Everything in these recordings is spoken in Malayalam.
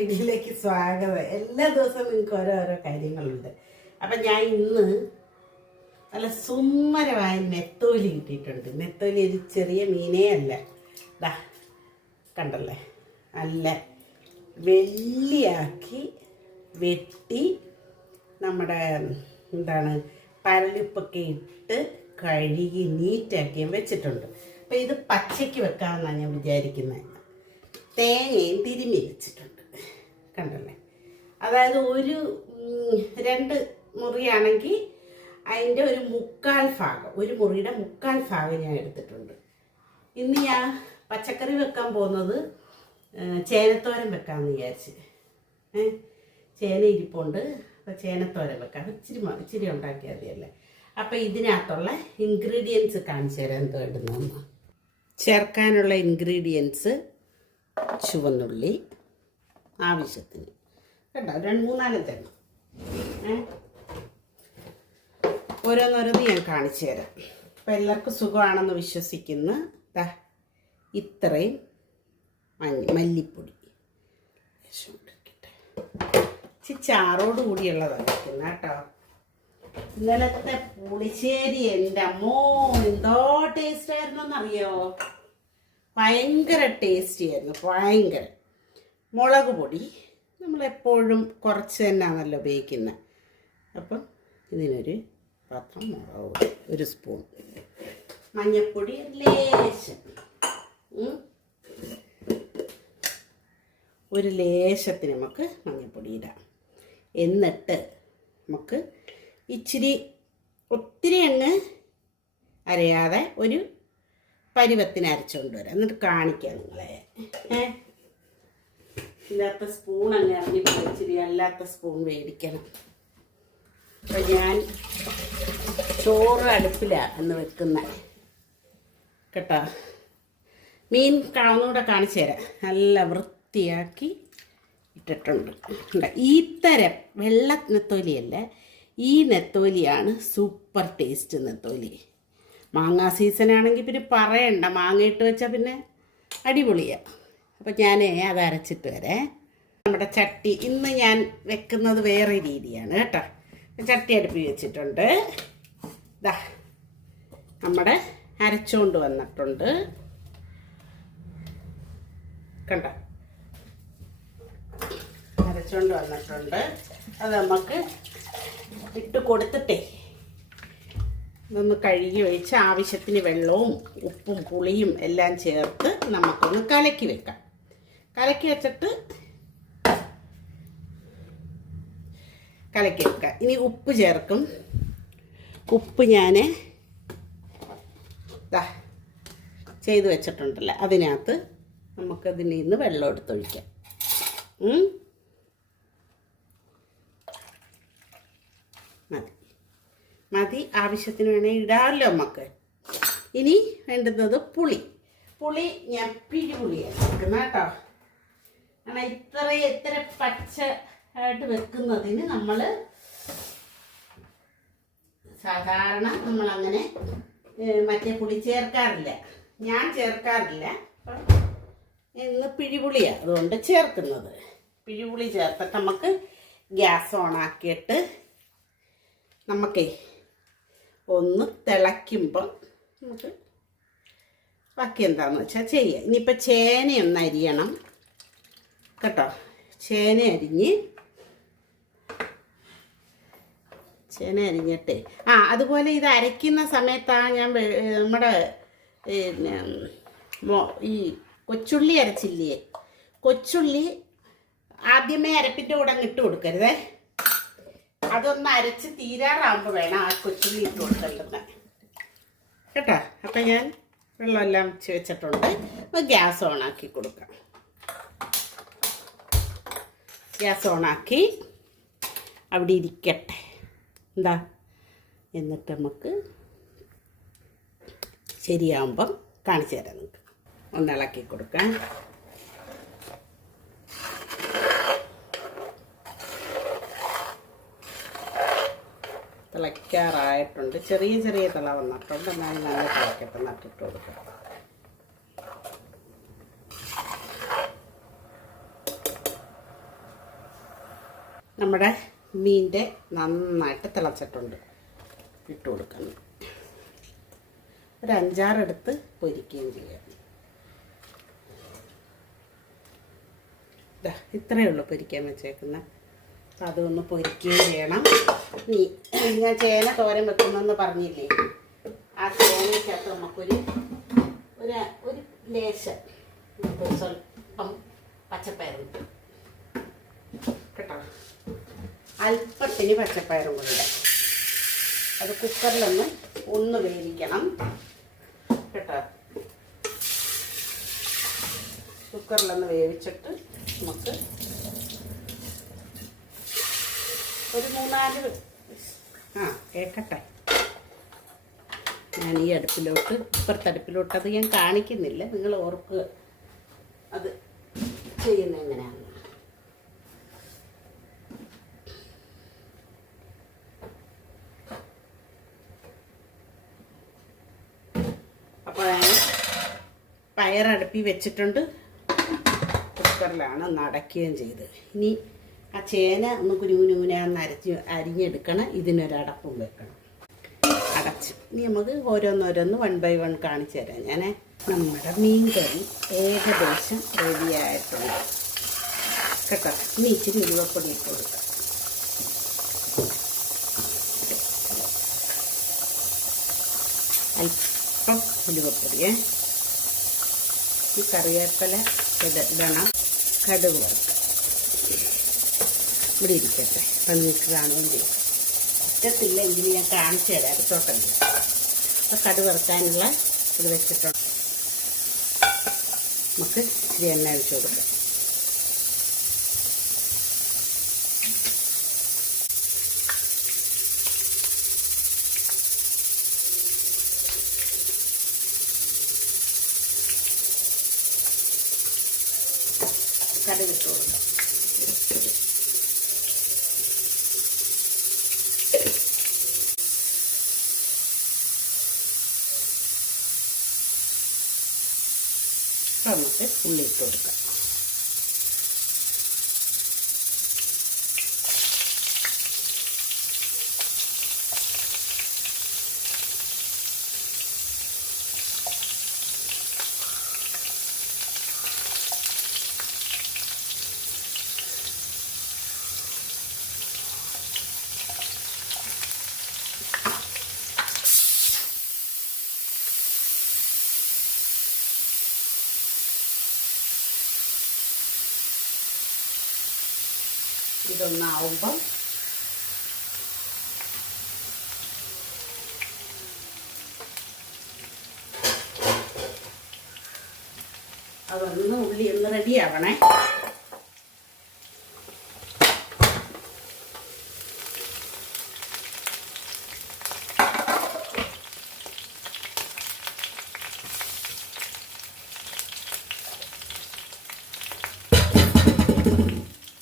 വീഡിയോയിലേക്ക് സ്വാഗതം. എല്ലാ ദിവസവും നിങ്ങൾക്ക് ഓരോരോ കാര്യങ്ങളുണ്ട്. അപ്പം ഞാൻ ഇന്ന് നല്ല സുന്ദരമായ നെത്തോലി കിട്ടിയിട്ടുണ്ട്. നെത്തോലി ഒരു ചെറിയ മീനേ അല്ല. ദാ കണ്ടല്ലേ? അല്ല വെള്ളിയാക്കി വെട്ടി നമ്മുടെ എന്താണ് പരലിപ്പൊക്കെ ഇട്ട് കഴുകി നീറ്റാക്കി വെച്ചിട്ടുണ്ട്. അപ്പം ഇത് പച്ചയ്ക്ക് വെക്കാമെന്നാണ് ഞാൻ വിചാരിക്കുന്നത്. തേങ്ങയും തിരുമ്മി വെച്ചിട്ടുണ്ട്. കണ്ടല്ലേ? അതായത് ഒരു രണ്ട് മുറിയാണെങ്കിൽ അതിന്റെ ഒരു മുക്കാൽ ഭാഗം ഒരു മുറിയുടെ മുക്കാൽ ഭാഗം ഞാൻ എടുത്തിട്ടുണ്ട്. ഇന്ന് ഞാൻ പച്ചക്കറി വെക്കാൻ പോകുന്നത് ചേനത്തോരം വെക്കാമെന്ന് വിചാരിച്ച്. ചേന ഇരിപ്പുണ്ട് അപ്പോൾ ചേനത്തോരൻ വെക്കാം. ഇച്ചിരി ഇച്ചിരി ഉണ്ടാക്കിയാൽ മതിയല്ലേ? അപ്പോൾ ഇതിനകത്തുള്ള ഇൻഗ്രീഡിയൻസ് കാണിച്ചു തരാം. എന്തോ ചേർക്കാനുള്ള ഇൻഗ്രീഡിയൻസ് ചുവന്നുള്ളി ആവശ്യത്തിന്. കേട്ടോ രണ്ട് മൂന്നാലത്തെ എണ്ണം ഏ? ഓരോന്നോരോന്ന് ഞാൻ കാണിച്ചു തരാം. അപ്പം എല്ലാവർക്കും സുഖമാണെന്ന് വിശ്വസിക്കുന്നു ദാ ഇത്രയും മല്ലിപ്പൊടി. ഇച്ചി. ചാറോട് കൂടിയുള്ളതാണ് വയ്ക്കുന്നത് കേട്ടോ. ഇന്നലത്തെ പുളിശ്ശേരി എന്റെ അമ്മോ എന്തോ ടേസ്റ്റ് ആയിരുന്നെന്നറിയോ? ഭയങ്കര ടേസ്റ്റി ആയിരുന്നു ഭയങ്കര. മുളക് പൊടി. നമ്മളെപ്പോഴും കുറച്ച് തന്നെയാണല്ലോ ഉപയോഗിക്കുന്നത് അപ്പം ഇതിനൊരു പാത്രം മുളക് പൊടി ഒരു സ്പൂൺ. മഞ്ഞൾപ്പൊടി ലേശം. ഒരു ലേശത്തിന് നമുക്ക് മഞ്ഞൾപ്പൊടി ഇടാം. എന്നിട്ട് നമുക്ക് ഇച്ചിരി ഒത്തിരി അങ്ങ് അരയാതെ ഒരു പരുവത്തിന് അരച്ചുകൊണ്ട് വരാം. എന്നിട്ട് കാണിക്കാം നിങ്ങളെ. ഇല്ലാത്ത സ്പൂൺ അങ്ങ് ഇറങ്ങി. ഇച്ചിരി അല്ലാത്ത സ്പൂൺ മേടിക്കണം അപ്പം ഞാൻ ചോറ് അടുപ്പിലാണ് എന്ന് വെക്കുന്ന. കേട്ടോ? മീൻ കാണുന്നൂടെ കാണിച്ചു തരാം. നല്ല വൃത്തിയാക്കി ഇട്ടിട്ടുണ്ട്. ഈത്തരം വെള്ള നെത്തോലിയല്ല ഈ നെത്തോലിയാണ് സൂപ്പർ ടേസ്റ്റ് നെത്തോലി. മാങ്ങാ സീസൺ ആണെങ്കിൽ പിന്നെ പറയണ്ട. മാങ്ങ ഇട്ട് വെച്ചാൽ പിന്നെ അടിപൊളിയാണ് അപ്പം ഞാൻ അത് അരച്ചിട്ട് വരേ. നമ്മുടെ ചട്ടി ഇന്ന് ഞാൻ വെക്കുന്നത് വേറെ രീതിയാണ് കേട്ടോ. ചട്ടി അടുപ്പി വെച്ചിട്ടുണ്ട്. ഇതാ നമ്മുടെ അരച്ചുകൊണ്ട് വന്നിട്ടുണ്ട്. കണ്ട? അരച്ചുകൊണ്ട് വന്നിട്ടുണ്ട്. അത് നമുക്ക് ഇട്ട് കൊടുത്തിട്ടേ ഇതൊന്ന് കഴുകി ഒഴിച്ച് ആവശ്യത്തിന് വെള്ളവും ഉപ്പും പുളിയും എല്ലാം ചേർത്ത് നമുക്കൊന്ന് കലക്കി വെക്കാം. കലക്കി വെച്ചിട്ട് കലക്കി വെക്കുക. ഇനി ഉപ്പ് ചേർക്കും. ഉപ്പ് ഞാൻ ദാ ചെയ്ത് വെച്ചിട്ടുണ്ടല്ലോ? അതിനകത്ത് നമുക്കതിൽ നിന്ന് വെള്ളം എടുത്തൊഴിക്കാം. മതി. മതി. ആവശ്യത്തിന് വേണേൽ ഇടാമല്ലോ നമുക്ക്. ഇനി വേണ്ടുന്നത് പുളി. പുളി ഞാൻ പിഴിപുളിയാണ് കേട്ടോ. കാരണം ഇത്ര ഇത്ര പച്ച ആയിട്ട് വെക്കുന്നതിന് നമ്മൾ സാധാരണ നമ്മൾ അങ്ങനെ മറ്റേ പുളി ചേർക്കാറില്ല. ഞാൻ ചേർക്കാറില്ല. ഇന്ന് പിഴിപുളിയാണ് അതുകൊണ്ട് ചേർക്കുന്നത്. പിഴിപുളി ചേർത്തിട്ട് നമുക്ക് ഗ്യാസ് ഓണാക്കിയിട്ട് നമുക്കേ ഒന്ന് തിളയ്ക്കുമ്പം നമുക്ക് ബാക്കി എന്താണെന്ന് വെച്ചാൽ ചെയ്യാം. ഇനിയിപ്പോൾ ചേനയൊന്ന് അരിയണം. കേട്ടോ. ചേന അരിഞ്ഞ്. ചേന അരിഞ്ഞിട്ട്. ആ അതുപോലെ ഇത് അരയ്ക്കുന്ന സമയത്താണ് ഞാൻ നമ്മുടെ ഈ കൊച്ചുള്ളി അരച്ചില്ലേ? കൊച്ചുള്ളി ആദ്യമേ അരപ്പിന്റെ കൂടെ അങ്ങ് ഇട്ട് കൊടുക്കരുതേ. അതൊന്ന് അരച്ച് തീരാറാകുമ്പോൾ വേണം ആ കൊച്ചുള്ളി ഇട്ട് കൊടുക്കേണ്ടത്. കേട്ടോ? അപ്പം ഞാൻ വെള്ളമെല്ലാം വെച്ച് വെച്ചിട്ടുണ്ട്. അപ്പോൾ ഗ്യാസ് ഓണാക്കി കൊടുക്കാം. ഗ്യാസ് ഓണാക്കി അവിടെ ഇരിക്കട്ടെ. എന്താ? എന്നിട്ട് നമുക്ക് ശരിയാകുമ്പം കാണിച്ചു തരാം നിങ്ങൾക്ക്. ഒന്ന് ഇളക്കി കൊടുക്കാം തിളയ്ക്കാറായിട്ടുണ്ട്. ചെറിയ ചെറിയ തിള വന്നിട്ടുണ്ട്. എന്നാലും നല്ല തിളക്കട്ടെ. നട്ടിട്ട് കൊടുക്കാം. നമ്മുടെ മീന്റെ നന്നായിട്ട് തിളച്ചിട്ടുണ്ട്. ഇട്ട് കൊടുക്കണം. ഒരു അഞ്ചാറെടുത്ത് പൊരിക്കുകയും ചെയ്യാം. ഇത്രയേ ഉള്ളൂ പൊരിക്കാൻ വെച്ചേക്കുന്ന. അതൊന്ന് പൊരിക്കുകയും ചെയ്യണം. നീ ഞാൻ ചേന തോരൻ വെക്കുന്നെന്ന് പറഞ്ഞില്ലേ? ആ ചേനയ്ക്കകത്ത് നമുക്കൊരു ഒരു ഒരു ലേശം ഒരു സ്വല്പം പച്ചപ്പയറും കേട്ടോ? അല്പത്തിന് പച്ചപ്പയറും കൂടെ ഇടാം. അത് കുക്കറിലൊന്ന് ഒന്ന് വേവിക്കണം. കേട്ടോ? കുക്കറിലൊന്ന് വേവിച്ചിട്ട് നമുക്ക് ഒരു മൂന്നാൽ ആ കേക്കട്ടെ. ഞാൻ ഈ അടുപ്പിലോട്ട് ഇപ്പുറത്തെ അടുപ്പിലോട്ട് അത് ഞാൻ കാണിക്കുന്നില്ല. നിങ്ങൾ ഓർക്കുക അത് ചെയ്യുന്ന എങ്ങനെയാണ് അപ്പോൾ ഞാൻ പയറടുപ്പി വെച്ചിട്ടുണ്ട്. കുക്കറിലാണ് ഒന്ന് അടയ്ക്കുകയും ചെയ്ത് ഇനി ആ ചേന ഒന്ന് കുനുകുനുകുനാന്ന് അരച്ച് അരിഞ്ഞെടുക്കണം. ഇതിനൊരടപ്പും വെക്കണം. അടച്ച്. ഇനി നമുക്ക് ഓരോന്നോരോന്ന് വൺ ബൈ വൺ കാണിച്ചു തരാം. ഞാൻ നമ്മുടെ മീൻ കറി ഏകദേശം റെഡിയായിട്ടുണ്ട് കേട്ടോ? ഇനി ഇച്ചിരി ഉരുവപ്പൊടി ഇട്ട് കൊടുക്കാം. അല്പം ഉലുവപ്പൊടിയേ. കറിവേപ്പില ഇട- ഇടണം. കടുക് ഇവിടെ ഇരിക്കട്ടെ. അപ്പം നിങ്ങൾക്ക് ചെയ്യും പറ്റത്തില്ലെങ്കിൽ ഞാൻ കാണിച്ചു തരാം. അടുത്തോട്ടല്ല അപ്പം കടുക് വറുക്കാനുള്ള ഇത് വെച്ചിട്ടുണ്ട്. നമുക്ക് ഇച്ചിരി എണ്ണ ഒഴിച്ചു കൊടുക്കാം. കടുക് ഇട്ട് കൊടുക്കാം ഉള്ളി ഇട്ട് കൊടുക്കാം. ഇതൊന്നാവുമ്പം അതൊന്ന് ഉള്ളി ഒന്ന് റെഡിയാവണേ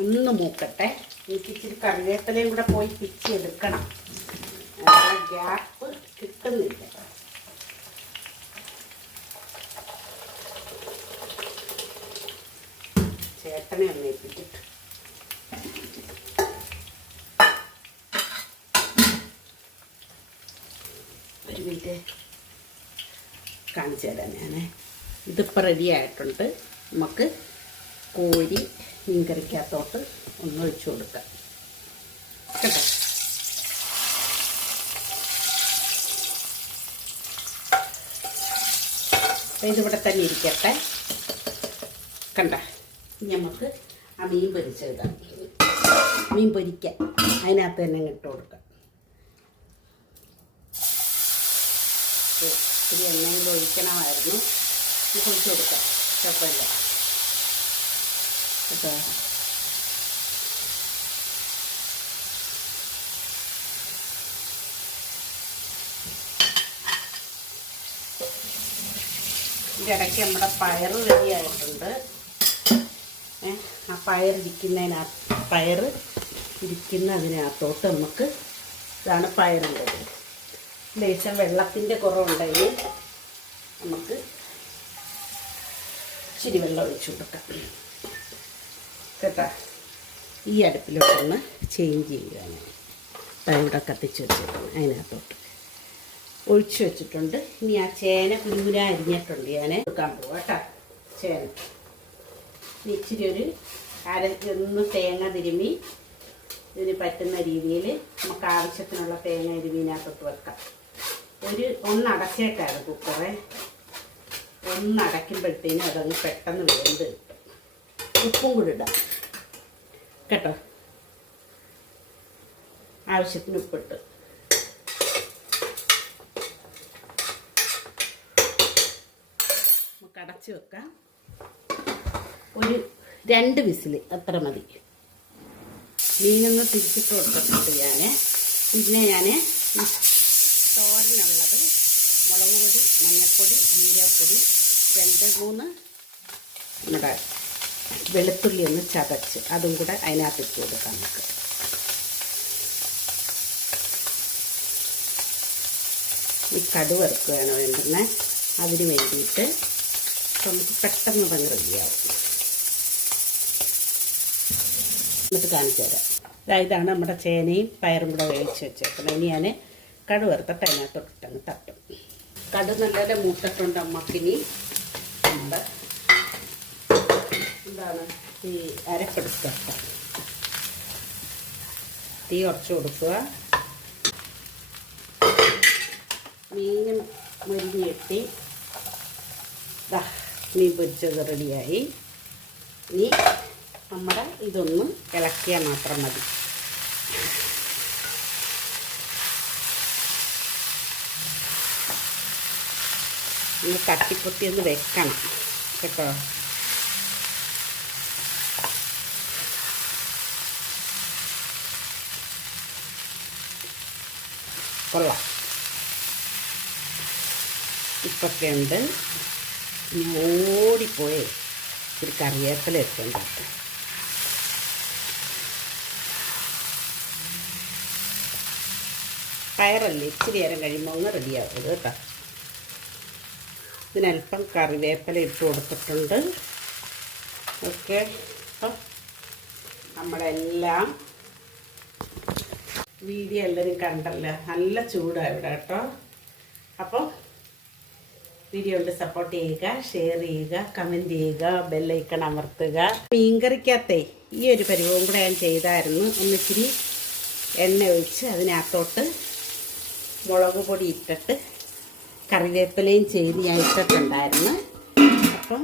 ഒന്ന് മൂക്കട്ടെ. എനിക്ക് ഇച്ചിരി കറിവേപ്പിലയും കൂടെ പോയി പിച്ചെടുക്കണം ഗ്യാപ്പ് കിട്ടുന്നില്ല. ചേട്ടനെ ഒന്ന് ഏൽപ്പിച്ചിട്ട്. ഒരു മിനിറ്റ്. കാണിച്ചു തരാം ഞാൻ ഇതിപ്പോൾ റെഡി ആയിട്ടുണ്ട്. നമുക്ക് കോരി മീൻകറിക്കകത്തോട്ട് ഒന്ന് ഒഴിച്ചു കൊടുക്കാം കേട്ടോ? ഇതിവിടെ തന്നെ ഇരിക്കട്ടെ. കണ്ട നമുക്ക് ആ മീൻ പൊരിച്ചെടുക്കാം മീൻ പൊരിക്കാൻ അതിനകത്ത് തന്നെ ഇട്ട് കൊടുക്കാം. ഇത്തിരി എണ്ണയിൽ ഒഴിക്കണമായിരുന്നു. ഒഴിച്ചു കൊടുക്കാം. കുഴപ്പമില്ല. കേട്ടോ ഇടയ്ക്ക് നമ്മുടെ പയർ റെഡിയായിട്ടുണ്ട് ആ പയറിരിക്കുന്നതിനകത്ത് ഇരിക്കുന്ന ഇരിക്കുന്നതിനകത്തോട്ട് നമുക്ക് ഇതാണ് പയറുള്ളത്. ലേശം വെള്ളത്തിന്റെ കുറവുണ്ടെങ്കിൽ നമുക്ക് ഇച്ചിരി വെള്ളം ഒഴിച്ചു കൊടുക്കാം. കേട്ടോ? ഈ അടുപ്പിലോട്ടൊന്ന് ചേഞ്ച് ചെയ്യുകയാണ് ഇവിടെ കത്തിച്ച് വെച്ചിട്ടുണ്ട് അതിനകത്തോട്ട്. ഒഴിച്ചു വെച്ചിട്ടുണ്ട്. ഇനി ആ ചേന കുരുമുര അരിഞ്ഞിട്ടുണ്ട് ഞാൻ കൊടുക്കാൻ പോവാം കേട്ടോ ചേന. ഇച്ചിരി ഒരു അര ഒന്ന് തേങ്ങ തിരുമി ഇതിന് പറ്റുന്ന രീതിയിൽ നമുക്ക് ആവശ്യത്തിനുള്ള തേങ്ങ തിരുമ്മിനകത്തോട്ട് വെക്കാം. ഒരു ഒന്ന് അടച്ചേക്കാണ് കുക്കറെ. ഒന്ന് അടയ്ക്കുമ്പോഴത്തേനും അതങ്ങ് പെട്ടെന്ന് വേണ്ടി ഉപ്പും കൂടി ഇടാം. കേട്ടോ? ആവശ്യത്തിന് ഉപ്പിട്ട്. നമുക്ക് അടച്ച് വെക്കാം. ഒരു രണ്ട് വിസിൽ അത്ര മതി. മീനൊന്ന് തിരിച്ചിട്ട് കൊടുത്തിട്ടുണ്ട് ഞാൻ പിന്നെ ഞാൻ തോരനുള്ളത് മുളക് പൊടി മഞ്ഞൾപ്പൊടി ജീരപ്പൊടി രണ്ട് മൂന്ന് നമ്മുടെ വെളുത്തുള്ളി ഒന്ന് ചതച്ച് അതും കൂടെ അതിനകത്ത് ഇട്ട് കൊടുക്കാം നമുക്ക്. ഈ കടു വറുക്കുകയാണ് വേണ്ടുന്നത് അതിന് വേണ്ടിയിട്ട് നമുക്ക് പെട്ടെന്ന് തന്നെ റെഡിയാവും എന്നിട്ട് കാണിച്ചു തരാം. ഇതാണ് നമ്മുടെ ചേനയും പയറും കൂടെ വേവിച്ച് വെച്ചേക്കുന്നത്. ഇനി ഞാൻ കടുവറുത്തിട്ട് അതിനകത്തോട്ടിട്ടങ്ങ് തട്ടും കടു നല്ലപോലെ മൂട്ടിട്ടുണ്ട് അമ്മക്കിനി നമ്മുടെ എന്താണ് ഈ അരപ്പെടുക്കുക തീ ഉറച്ചു കൊടുക്കുക. മീനും മുരിഞ്ഞ് കെട്ടി ദാ മീൻ പൊരിച്ചത് റെഡിയായി. ഇനി നമ്മുടെ ഇതൊന്നും ഇളക്കിയാൽ മാത്രം മതി. ഇനി തട്ടിപ്പൊത്തി ഒന്ന് വെക്കണം. കേട്ടോ? കൊള്ളാം ഇപ്പൊക്കെ ഉണ്ട്. ഓടിപ്പോയേ ഒരു കറിവേപ്പില ഒക്കെ ഉണ്ടാക്കും. പയറല്ലേ? ഇച്ചിരി നേരം കഴിയുമ്പോൾ ഒന്ന് റെഡിയാവും കേട്ടോ. ഇതിനല്പം കറിവേപ്പില ഇട്ട് കൊടുത്തിട്ടുണ്ട്. ഓക്കെ. അപ്പം നമ്മളെല്ലാം വീഡിയോ എല്ലാവരും കണ്ടല്ലോ? നല്ല ചൂടാണ് ഇവിടെ കേട്ടോ. അപ്പോൾ വീഡിയോ കൊണ്ട് സപ്പോർട്ട് ചെയ്യുക ഷെയർ ചെയ്യുക കമന്റ് ചെയ്യുക ബെല്ലൈക്കൺ അമർത്തുക. മീൻകറിക്കകത്തെ ഈ ഒരു പരിവവും കൂടെ ഞാൻ ചെയ്തായിരുന്നു. ഒന്നിച്ചിരി എണ്ണ ഒഴിച്ച് അതിനകത്തോട്ട് മുളക് പൊടി ഇട്ടിട്ട് കറിവേപ്പിലയും ചെയ്ത് ഞാൻ ഇട്ടിട്ടുണ്ടായിരുന്നു. അപ്പം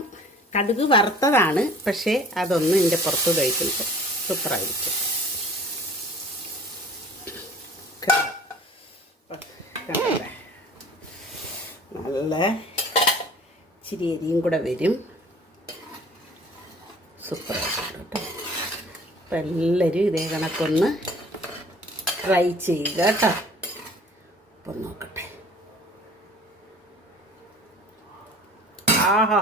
കടുക് വറുത്തതാണ് പക്ഷേ അതൊന്നും എന്റെ പുറത്ത് കഴിക്കുന്നത് സൂപ്പറായിരിക്കും. നല്ല ഇച്ചിരി എരിയും കൂടെ വരും. സൂപ്പർ കേട്ടോ. അപ്പം എല്ലാവരും ഇതേ കണക്കൊന്ന് ട്രൈ ചെയ്യുക കേട്ടോ. അപ്പം നോക്കട്ടെ. ആഹാ.